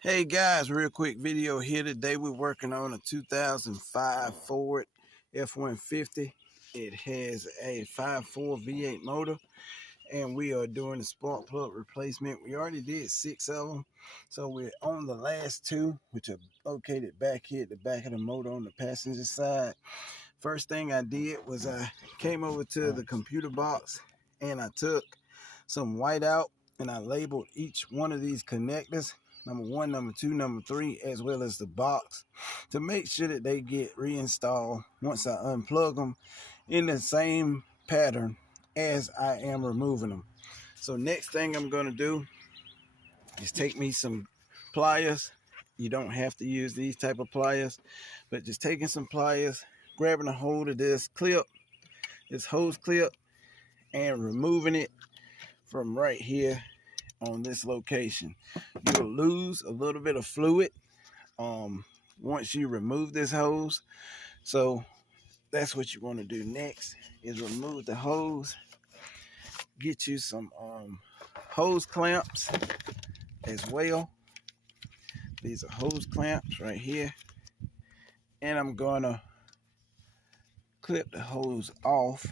Hey guys, real quick video here today. We're working on a 2005 Ford F-150. It has a 5.4 V8 motor, and we are doing a spark plug replacement. We already did 6 of them, so we're on the last 2, which are located back here at the back of the motor on the passenger side. First thing I did was I came over to the computer box and I took some white out and I labeled each one of these connectors, number 1, number 2, number 3, as well as the box, to make sure that they get reinstalled once I unplug them in the same pattern as I am removing them. So next thing I'm going to do is take me some pliers. You don't have to use these type of pliers, but just taking some pliers, grabbing a hold of this clip, this hose clip, and removing it from right here on this location. You'll lose a little bit of fluid once you remove this hose. So that's what you want to do next, is remove the hose. Get you some hose clamps as well. These are hose clamps right here, and I'm gonna clip the hose off.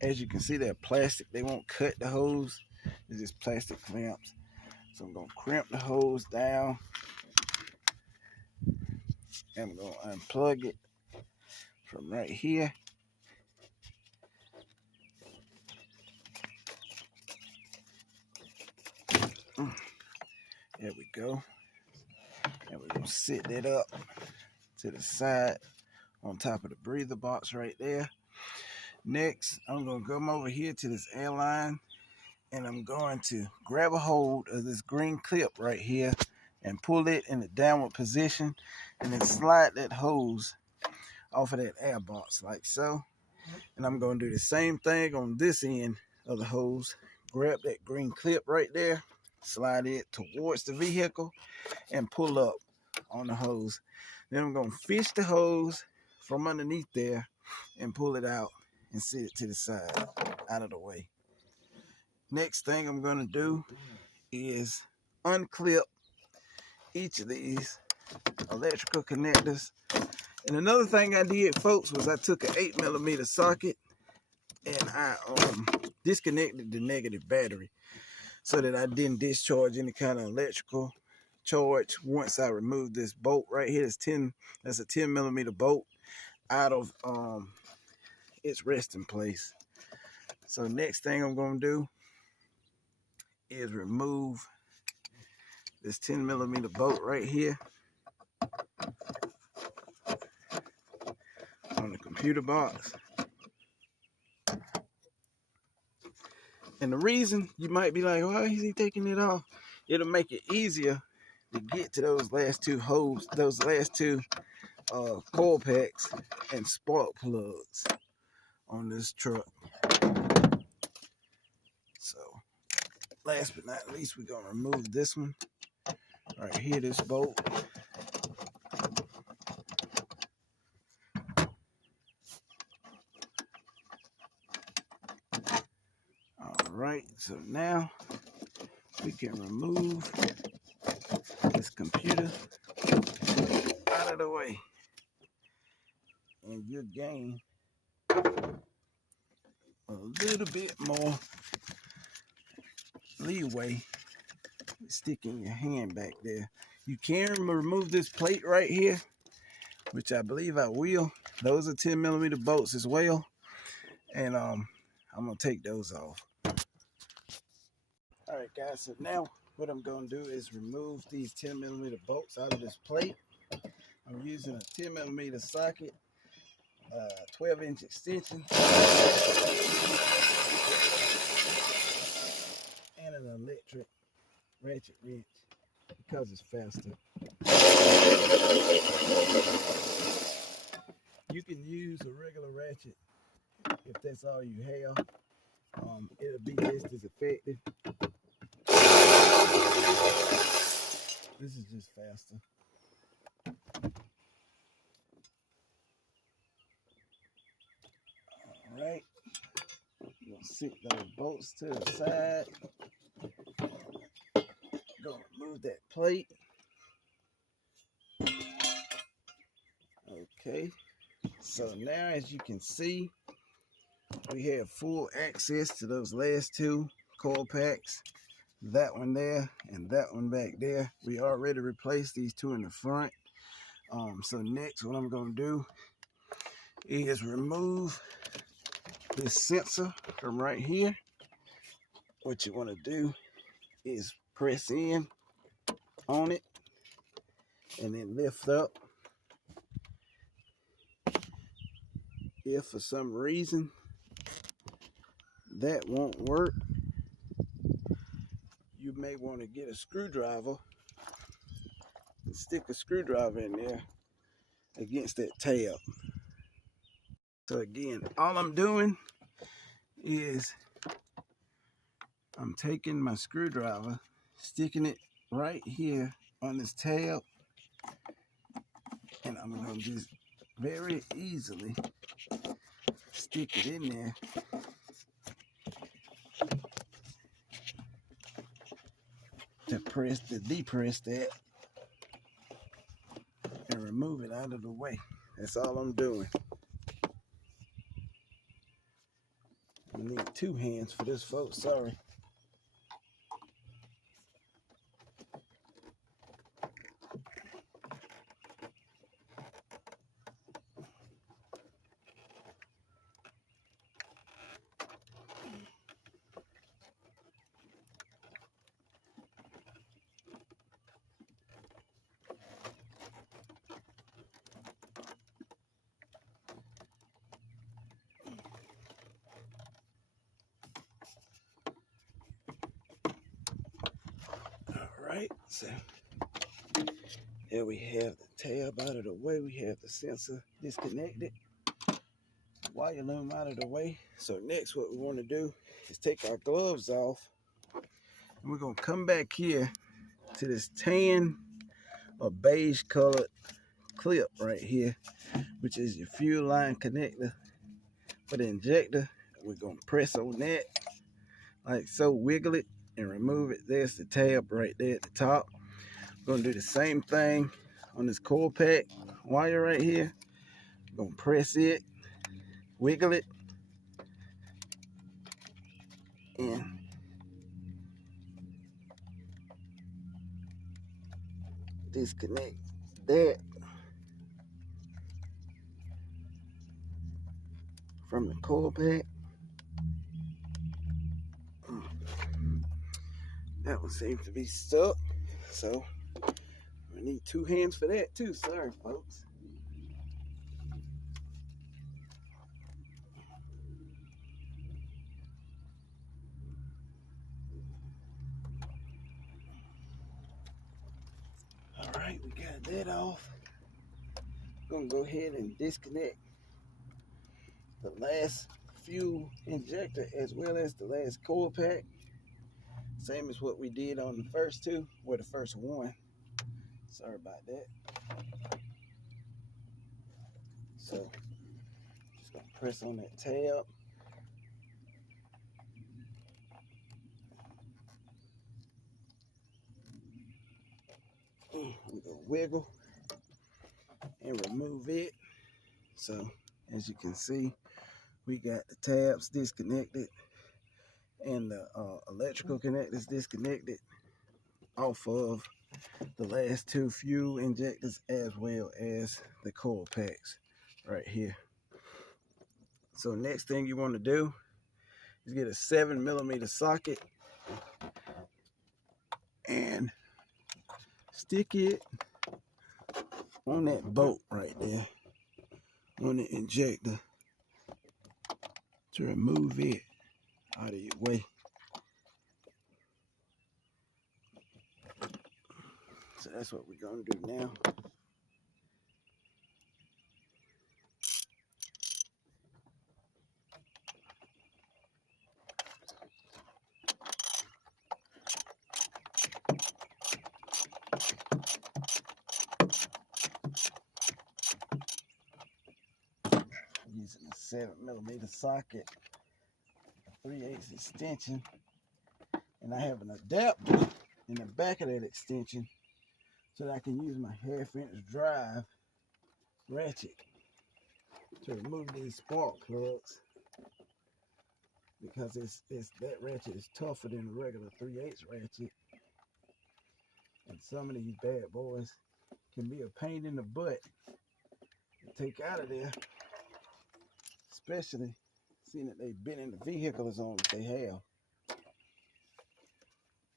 As you can see, they're plastic. They won't cut the hose. It's just plastic clamps. So I'm gonna crimp the hose down, and I'm gonna unplug it from right here. There we go. And we're gonna sit that up to the side on top of the breather box right there. Next, I'm gonna come over here to this airline, and I'm going to grab a hold of this green clip right here and pull it in the downward position, and then slide that hose off of that air box like so. And I'm going to do the same thing on this end of the hose. Grab that green clip right there, slide it towards the vehicle, and pull up on the hose. Then I'm going to fish the hose from underneath there and pull it out and sit it to the side, out of the way. Next thing I'm going to do is unclip each of these electrical connectors. And another thing I did, folks, was I took an 8mm socket and I disconnected the negative battery so that I didn't discharge any kind of electrical charge once I removed this bolt right here. That's a 10mm bolt out of its resting place. So next thing I'm going to do is remove this 10mm bolt right here on the computer box. And the reason, you might be like, why is he taking it off? It'll make it easier to get to those last 2 holes, those last 2 coil packs and spark plugs on this truck. So last but not least, we're gonna remove this one right here, this bolt. All right, so now we can remove this computer out of the way, and you gain a little bit more leeway sticking your hand back there. You can remove this plate right here, which I believe I will. Those are 10mm bolts as well, and I'm gonna take those off. All right, guys, so now what I'm gonna do is remove these 10mm bolts out of this plate. I'm using a 10mm socket, 12-inch extension, and an electric ratchet wrench because it's faster. You can use a regular ratchet if that's all you have. It'll be just as effective. This is just faster. All right, you're gonna sit those bolts to the side. Gonna remove that plate. Okay, so now as you can see, we have full access to those last two coil packs. That one there and that one back there. We already replaced these two in the front. So next what I'm going to do is remove this sensor from right here. What you want to do is press in on it and then lift up. If for some reason that won't work, you may want to get a screwdriver and stick a screwdriver in there against that tab. So again, all I'm doing is I'm taking my screwdriver, sticking it right here on this tab, and I'm going to just very easily stick it in there to depress that and remove it out of the way. That's all I'm doing. I need two hands for this, folks. Sorry. Alright, so there we have the tab out of the way. We have the sensor disconnected, wire loom out of the way. So next what we want to do is take our gloves off, and we're going to come back here to this tan or beige colored clip right here, which is your fuel line connector for the injector. We're going to press on that like so, wiggle it and remove it. There's the tab right there at the top. We're going to do the same thing on this coil pack wire right here. We're going to press it, wiggle it, and disconnect that from the coil pack. That one seems to be stuck, so we need two hands for that too. Sorry, folks. All right, we got that off. Gonna go ahead and disconnect the last fuel injector as well as the last coil pack. Same as what we did on the first two, or the first one. Sorry about that. So just gonna press on that tab. We're gonna wiggle and remove it. So as you can see, we got the tabs disconnected and the electrical connectors disconnected off of the last two fuel injectors as well as the coil packs right here. So next thing you want to do is get a 7mm socket and stick it on that bolt right there on the injector to remove it out of your way. So that's what we're going to do now. Using a 7mm socket, 3/8 extension, and I have an adapter in the back of that extension so that I can use my 1/2 inch drive ratchet to remove these spark plugs, because that ratchet is tougher than the regular 3/8 ratchet, and some of these bad boys can be a pain in the butt to take out of there, especially seeing that they've been in the vehicle as long as they have.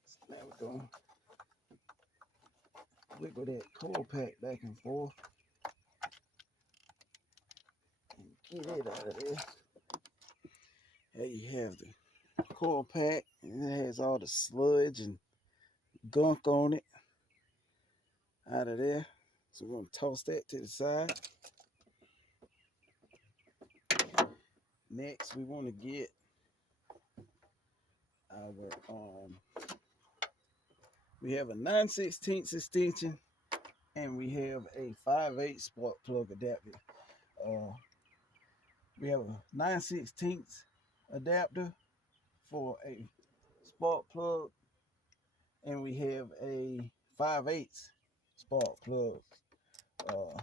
So now we're going to wiggle that coil pack back and forth and get it out of there. There you have the coil pack, and it has all the sludge and gunk on it out of there. So we're going to toss that to the side. Next, we want to get our we have a 9/16 extension, and we have a 5/8 spark plug adapter. We have a 9/16 adapter for a spark plug, and we have a 5/8 spark plug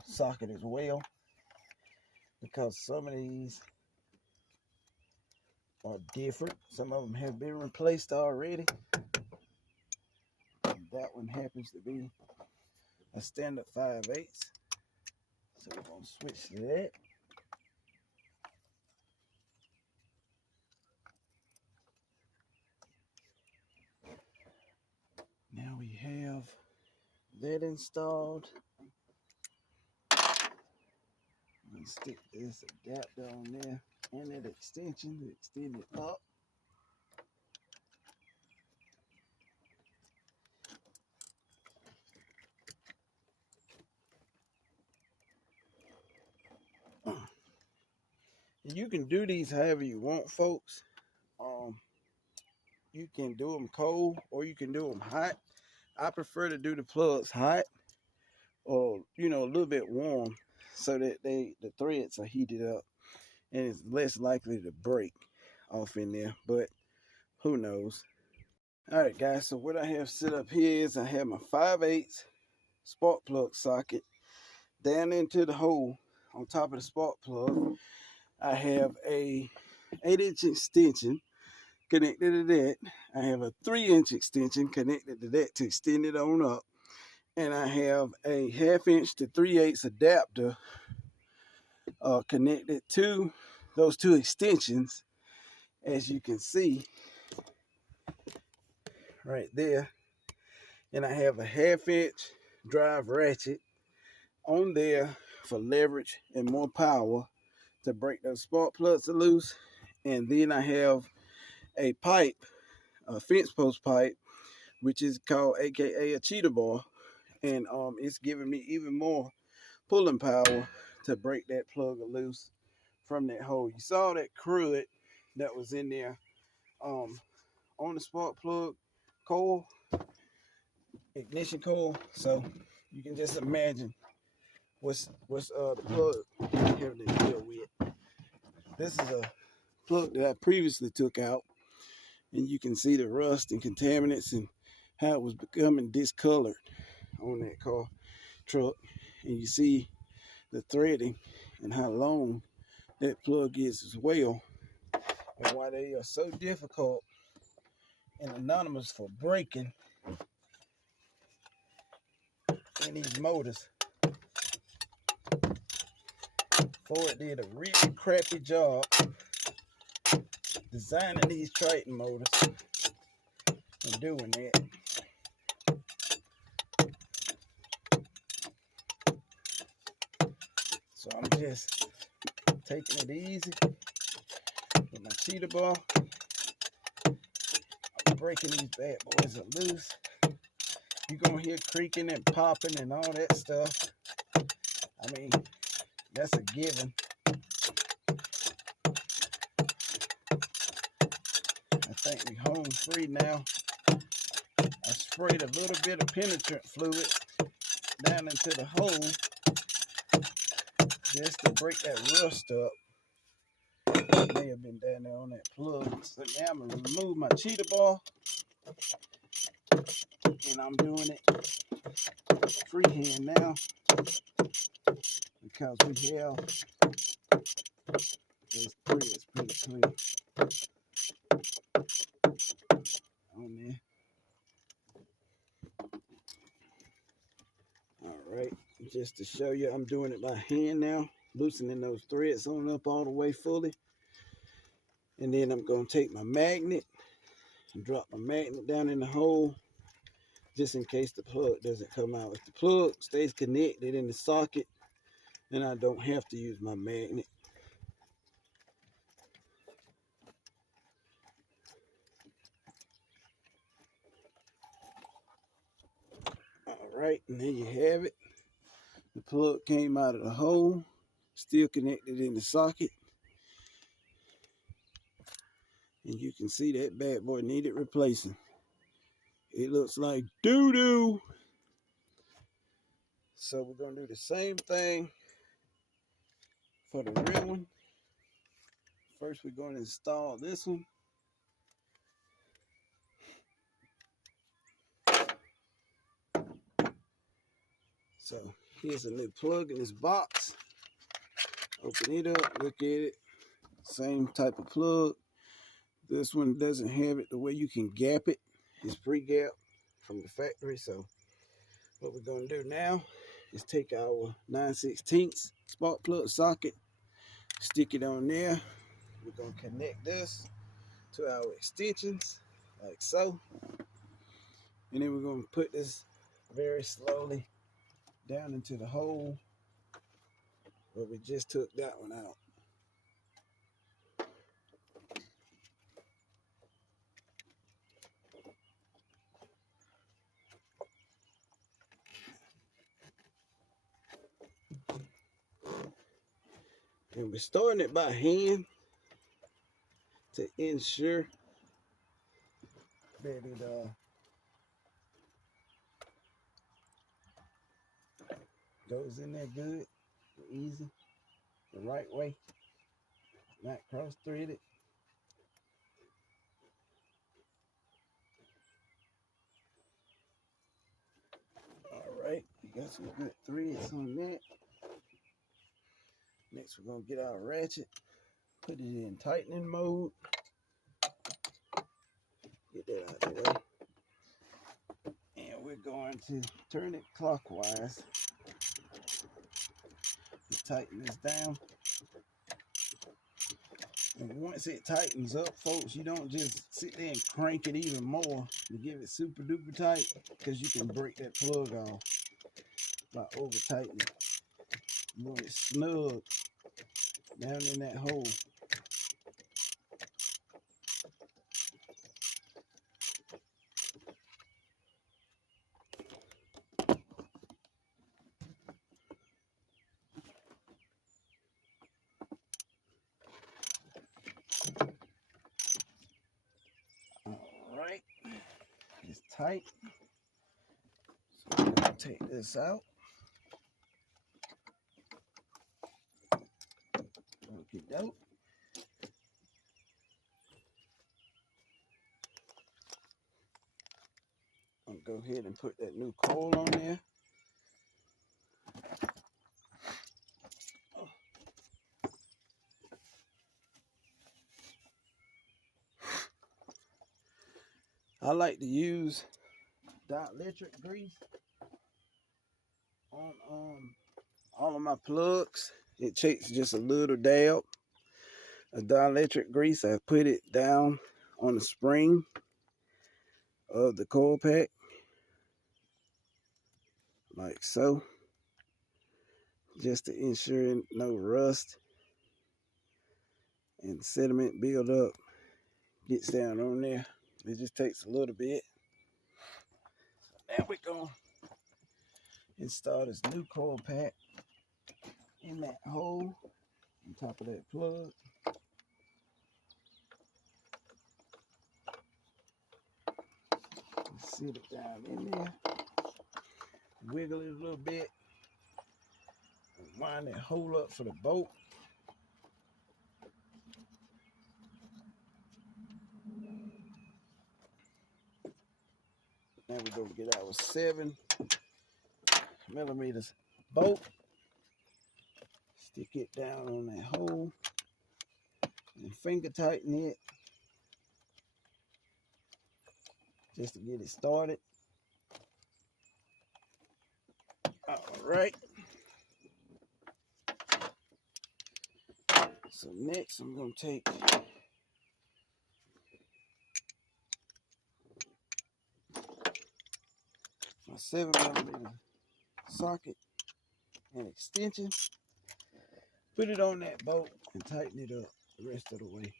socket as well, because some of these are different. Some of them have been replaced already. And that one happens to be a standard 5/8. So we're going to switch to that. Now we have that installed. I'm going to stick this adapter on there and that extension to extend it up. You can do these however you want, folks. You can do them cold or you can do them hot. I prefer to do the plugs hot, or a little bit warm, so that the threads are heated up and it's less likely to break off in there, but who knows. All right, guys, so what I have set up here is I have my 5/8 spark plug socket down into the hole on top of the spark plug. I have a 8-inch extension connected to that. I have a 3-inch extension connected to that to extend it on up. And I have a 1/2-inch to 3/8 adapter connected to those two extensions, as you can see right there. And I have a 1/2-inch drive ratchet on there for leverage and more power to break those spark plugs loose. And then I have a pipe, a fence post pipe, which is called AKA a cheetah bar, and it's giving me even more pulling power to break that plug loose from that hole. You saw that crud that was in there on the spark plug coil, ignition coil. So you can just imagine what's the plug having to deal with. This is a plug that I previously took out, and you can see the rust and contaminants and how it was becoming discolored on that truck. And you see the threading and how long that plug is as well, and why they are so difficult and anonymous for breaking in these motors. Ford did a really crappy job designing these Triton motors and doing that. So I'm just taking it easy with my cheetah bar. I'm breaking these bad boys loose. You're gonna hear creaking and popping and all that stuff. I mean, that's a given. I think we home free now. I sprayed a little bit of penetrant fluid down into the hole just to break that rust up. It may have been down there on that plug. So now I'm gonna remove my cheetah bar, and I'm doing it freehand now, because we have Those threads pretty clear on there. All right, just to show you, I'm doing it by hand now, loosening those threads on up all the way fully. And then I'm going to take my magnet and drop my magnet down in the hole, just in case the plug doesn't come out. If the plug stays connected in the socket, then I don't have to use my magnet. All right, and there you have it. The plug came out of the hole, still connected in the socket. And you can see that bad boy needed replacing. It looks like doo-doo. So we're going to do the same thing for the rear one. First, we're going to install this one. So here's a new plug in this box. Open it up, look at it. Same type of plug. This one doesn't have it the way you can gap it. It's pre-gapped from the factory. So what we're going to do now is take our 9/16 spark plug socket, stick it on there. We're going to connect this to our extensions like so. And then we're going to put this very slowly down into the hole where we just took that one out. And we're starting it by hand to ensure that it goes in there good, easy, the right way, not cross-threaded. All right, we got some good threads on that. Next, we're gonna get our ratchet, put it in tightening mode. Get that out of the way. And we're going to turn it clockwise to tighten this down. And once it tightens up, folks, you don't just sit there and crank it even more to give it super duper tight, because you can break that plug off by over tightening. You want it snug down in that hole. Alright, it's tight. So I'm going to take this out. Okie doke. I'm going to go ahead and put that new coil on there. I like to use dielectric grease on all of my plugs. It takes just a little dab of dielectric grease. I put it down on the spring of the coil pack, like so, just to ensure no rust and sediment build up gets down on there. It just takes a little bit. So now we're going to install this new coil pack in that hole on top of that plug. Sit it down in there, wiggle it a little bit, and wind that hole up for the bolt. Now we're going to get our 7mm bolt, Stick it down on that hole and finger tighten it just to get it started. All right. So next I'm going to take my 7mm socket and extension, put it on that bolt and tighten it up the rest of the way.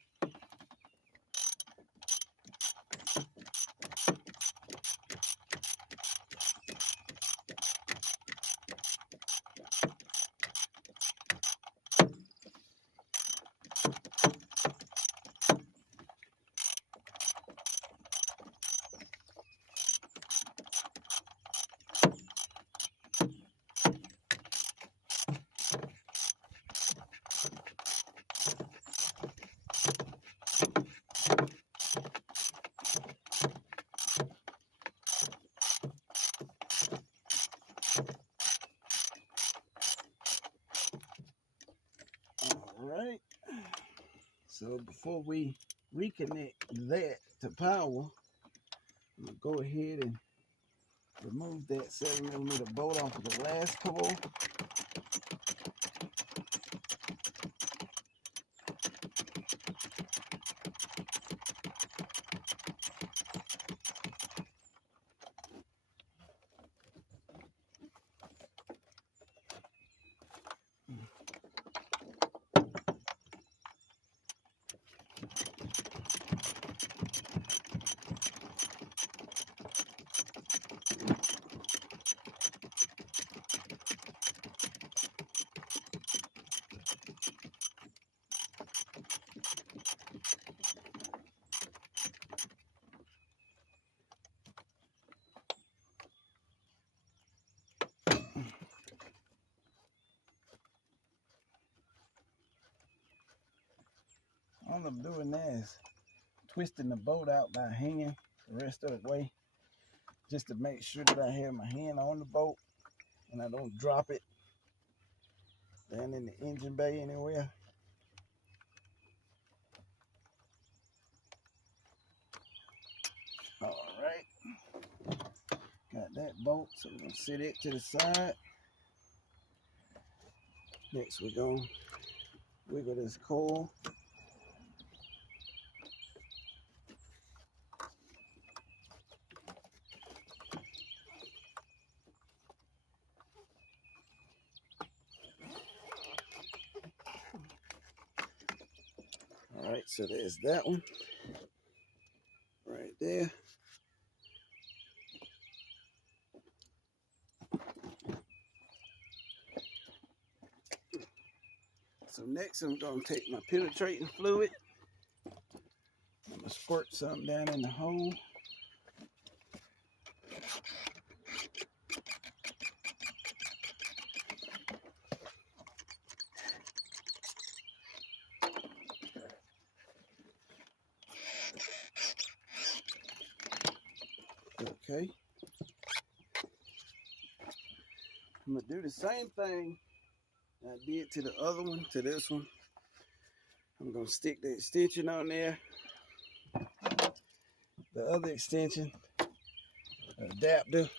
Alright, so before we reconnect that to power, I'm going to go ahead and remove that 7mm bolt off of the last coil. All I'm doing now is twisting the bolt out by hand the rest of the way, just to make sure that I have my hand on the bolt and I don't drop it down in the engine bay anywhere. All right, got that bolt, so we're gonna set it to the side. Next we're gonna wiggle this coil. All right, so there's that one right there. So next I'm going to take my penetrating fluid. I'm going to squirt some down in the hole. Okay. I'm going to do the same thing I did to the other one, to this one. I'm going to stick the extension on there. The other extension, adapter,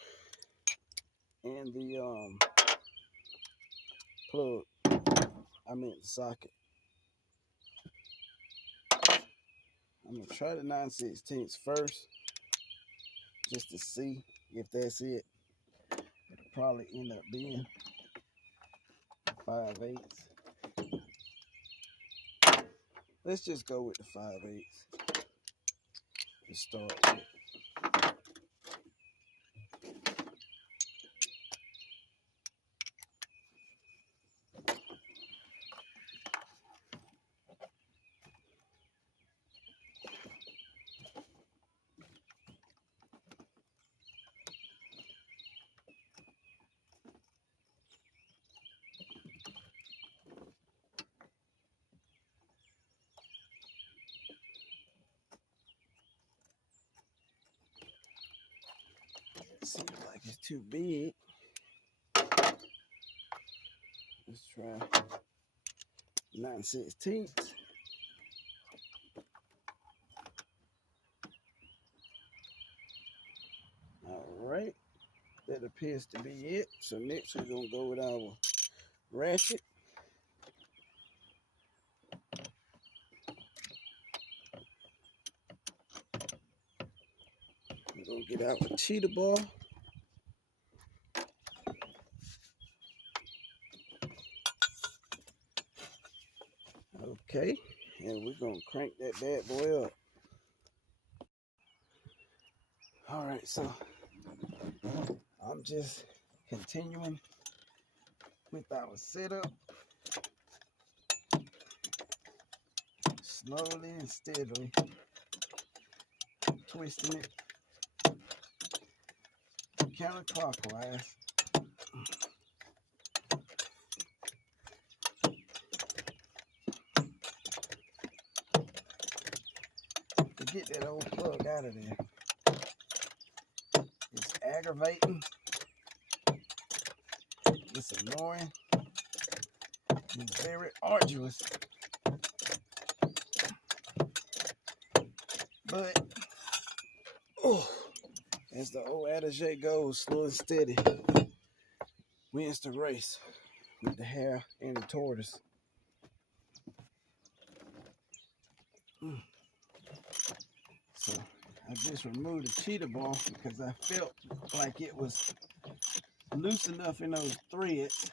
and the plug. I meant the socket. I'm going to try the 9/16 first, just to see if that's it. It'll probably end up being 5/8. Let's just go with the 5/8 to start with. Seems like it's too big. Let's try 9/16. All right, that appears to be it. So next we're gonna go with our ratchet. We're gonna get our cheetah bar. Okay, and we're gonna crank that bad boy up. All right, so I'm just continuing with our setup, slowly and steadily twisting it counterclockwise. To get that old plug out of there. It's aggravating. It's annoying. It's very arduous. But, oh, as the old adage goes, slow and steady wins the race with the hare and the tortoise. So I just removed the cheetah bar because I felt like it was loose enough in those threads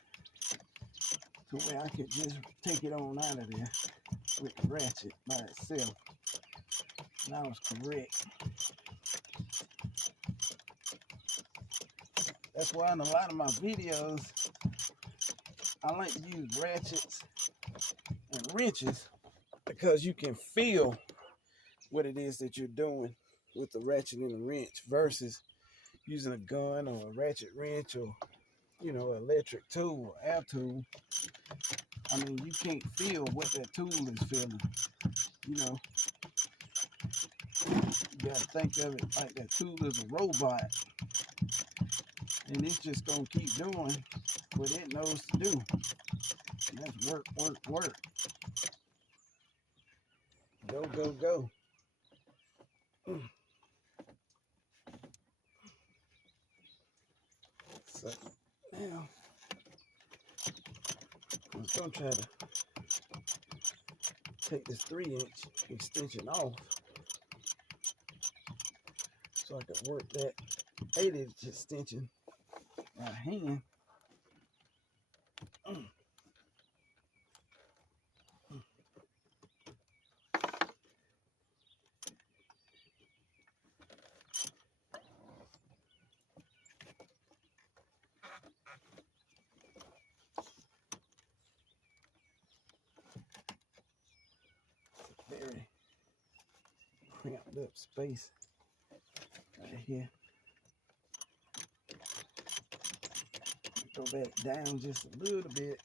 to where I could just take it on out of there with the ratchet by itself. And I was correct. That's why in a lot of my videos, I like to use ratchets and wrenches because you can feel what it is that you're doing with the ratchet and the wrench versus using a gun or a ratchet wrench or, you know, electric tool or air tool. I mean, you can't feel what that tool is feeling, you know. You gotta think of it like that tool is a robot and it's just gonna keep doing what it knows to do. And that's work, work, work. Go, go, go. So now I'm just gonna try to take this 3-inch extension off so I can work that 8-inch extension by hand. Very cramped up space right here. Go back down just a little bit.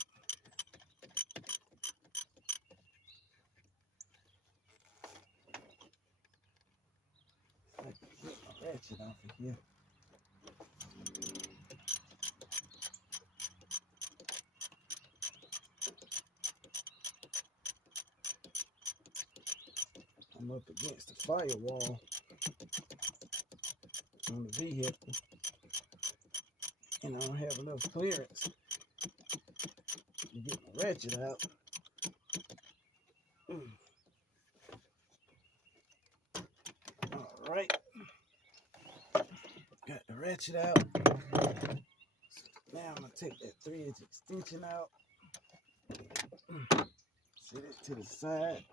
So I can get my ratchet off of here. I'm up against the firewall on the vehicle, and I don't have enough clearance to get my ratchet out. All right, got the ratchet out. Now I'm gonna take that 3-inch extension out, set it to the side.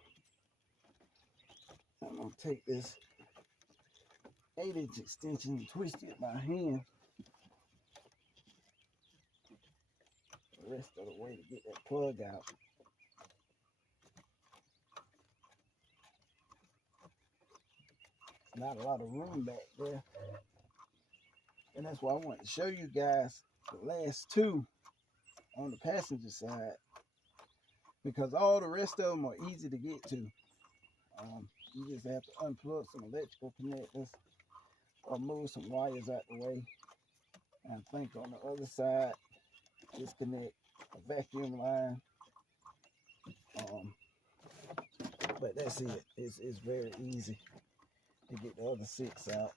I'm gonna take this 8-inch extension and twist it by hand the rest of the way to get that plug out. Not a lot of room back there, and that's why I want to show you guys the last two on the passenger side, because all the rest of them are easy to get to. You just have to unplug some electrical connectors or move some wires out the way. And I think on the other side, disconnect a vacuum line Um, but that's it. It's very easy to get the other 6 out.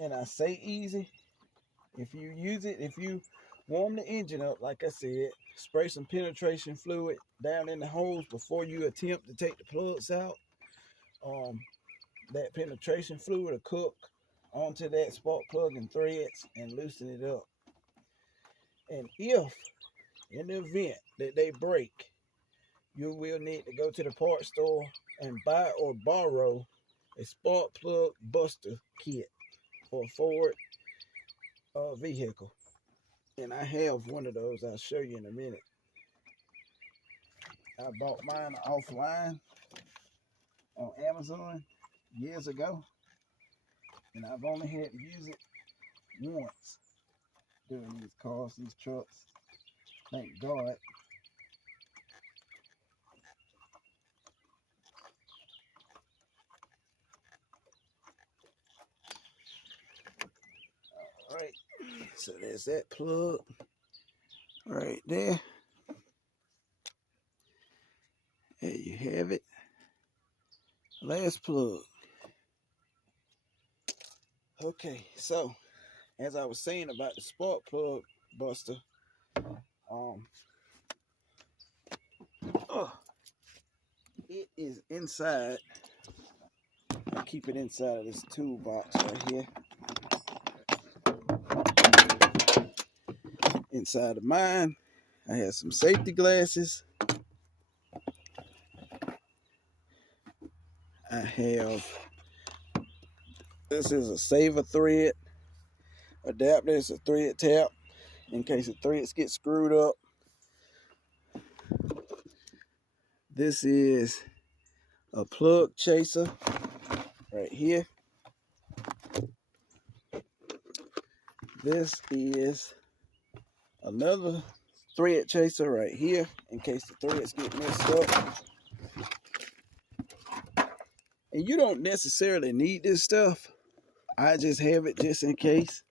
And I say easy. If you use it, if you warm the engine up, like I said, spray some penetration fluid down in the holes before you attempt to take the plugs out. That penetration fluid will cook onto that spark plug and threads and loosen it up. And if in the event that they break, you will need to go to the parts store and buy or borrow a spark plug buster kit for a Ford vehicle. And I have one of those. I'll show you in a minute. I bought mine offline on Amazon years ago, and I've only had to use it once doing these cars, these trucks. Thank God. All right, so there's that plug right there. There you have it. Last plug. Okay, so as I was saying about the spark plug buster, it is inside. I keep it inside of this toolbox right here. Inside of mine, I have some safety glasses. I have, this is a saver thread adapter. It's a thread tap in case the threads get screwed up. This is a plug chaser right here. This is another thread chaser right here in case the threads get messed up. And you don't necessarily need this stuff. I just have it just in case.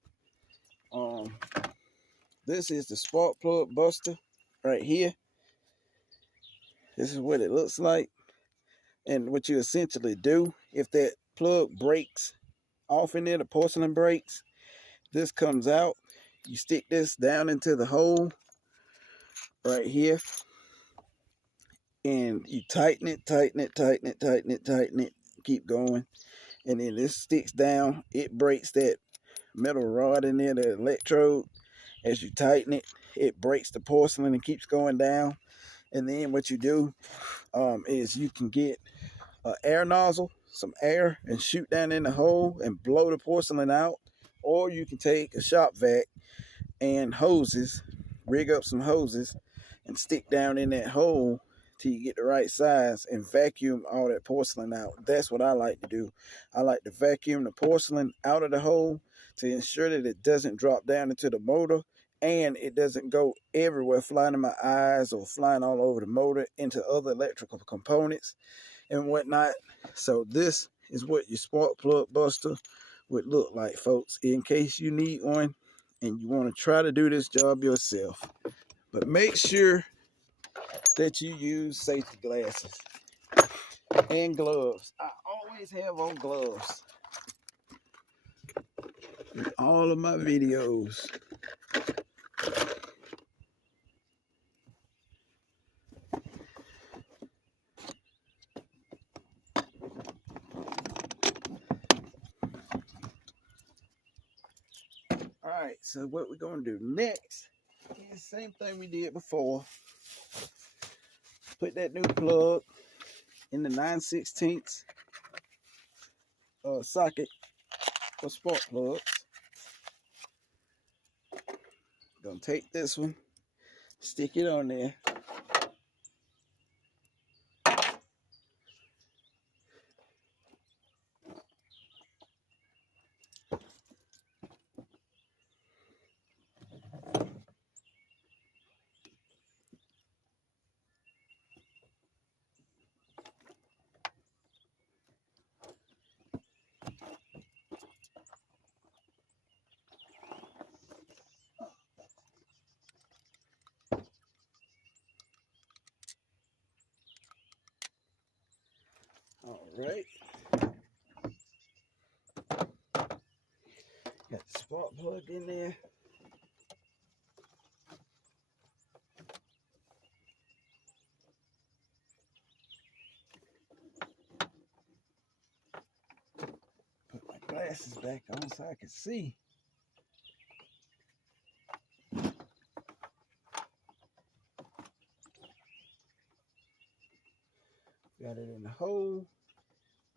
This is the spark plug buster right here. This is what it looks like. And what you essentially do, if that plug breaks off in there, the porcelain breaks, this comes out. You stick this down into the hole right here. And you tighten it, tighten it, tighten it, tighten it, tighten it. Keep going. And then this sticks down. It breaks that metal rod in there, the electrode. As you tighten it, it breaks the porcelain and keeps going down. And then what you do is you can get an air nozzle, some air, and shoot down in the hole and blow the porcelain out. Or you can take a shop vac and hoses, rig up some hoses, and stick down in that hole till you get the right size and vacuum all that porcelain out. That's what I like to do. I like to vacuum the porcelain out of the hole to ensure that it doesn't drop down into the motor and it doesn't go everywhere, flying in my eyes or flying all over the motor into other electrical components and whatnot. So this is what your spark plug buster would look like, folks, in case you need one and you want to try to do this job yourself. But make sure that you use safety glasses and gloves. I always have on gloves in all of my videos. Alright, so what we're going to do next is the same thing we did before. Put that new plug in the 9/16 socket for spark plugs. Gonna take this one, stick it on there. All right. Got the spark plug in there. Put my glasses back on so I can see. Got it in the hole.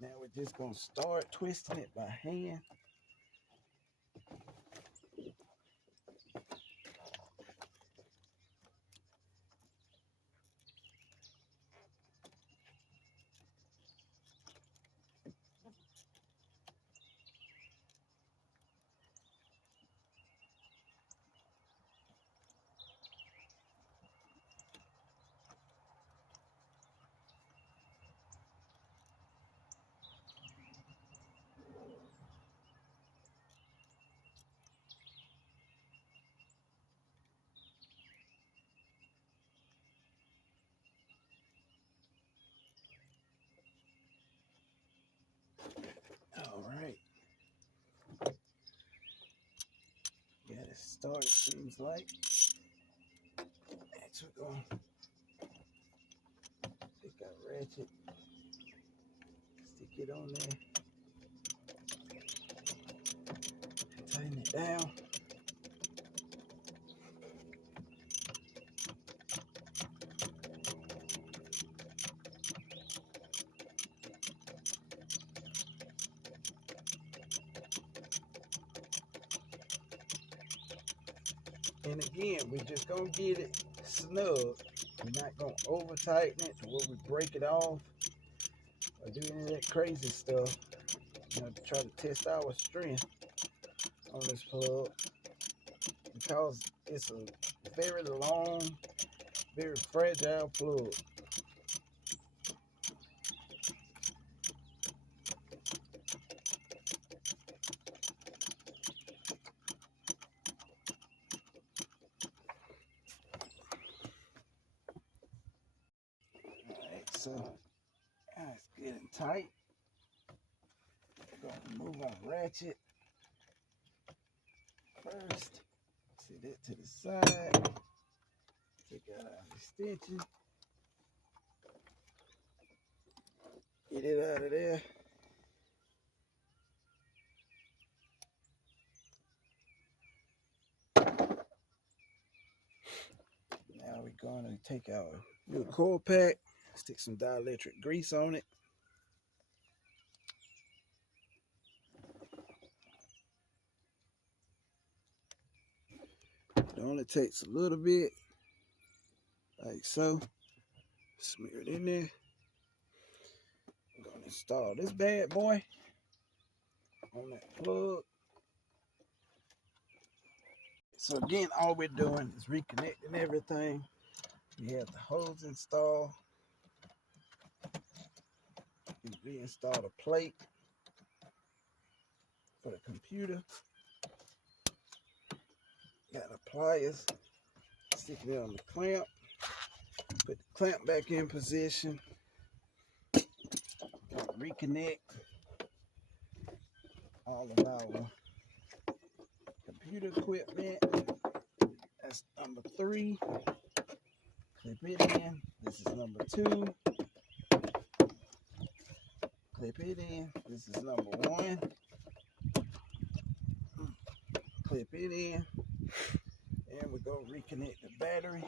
Now we're just going to start twisting it by hand. All right. Got it started, seems like. Next we're going to take our ratchet, stick it on there, tighten it down. And again, we're just going to get it snug. We're not going to over tighten it to where we break it off or do any of that crazy stuff. You know, to try to test our strength on this plug, because it's a very long, very fragile plug. So now it's getting tight. We're going to move our ratchet first. Set it to the side. Take out our extension. Get it out of there. Now we're going to take our new coil pack, stick some dielectric grease on it. It only takes a little bit, like so. Smear it in there. I'm going to install this bad boy on that plug. So again, all we're doing is reconnecting everything. We have the hose installed. We reinstalled a plate for the computer. Got the pliers, stick it on the clamp, put the clamp back in position, reconnect all of our computer equipment. That's number 3. Clip it in. This is number 2. Clip it in. This is number 1. Clip it in. And we're going to reconnect the battery.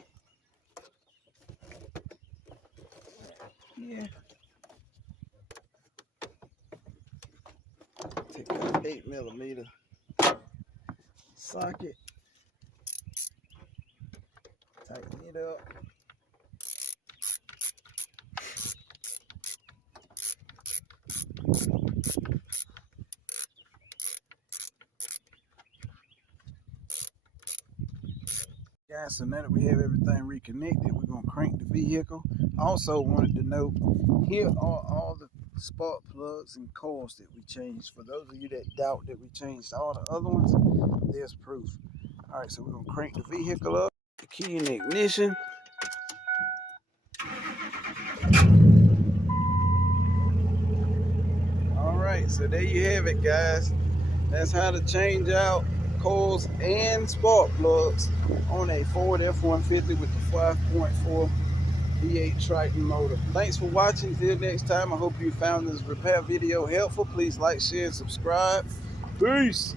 Here. Take an 8mm socket. Tighten it up. Guys, so now that we have everything reconnected, we're going to crank the vehicle. Also wanted to note, here are all the spark plugs and coils that we changed. For those of you that doubt that we changed all the other ones, there's proof. All right, so we're going to crank the vehicle up. The key in the ignition. right, so there you have it, guys. That's how to change out coils and spark plugs on a Ford F-150 with the 5.4 V8 Triton motor. Thanks for watching. Till next time, I hope you found this repair video helpful. Please like, share, and subscribe. Peace.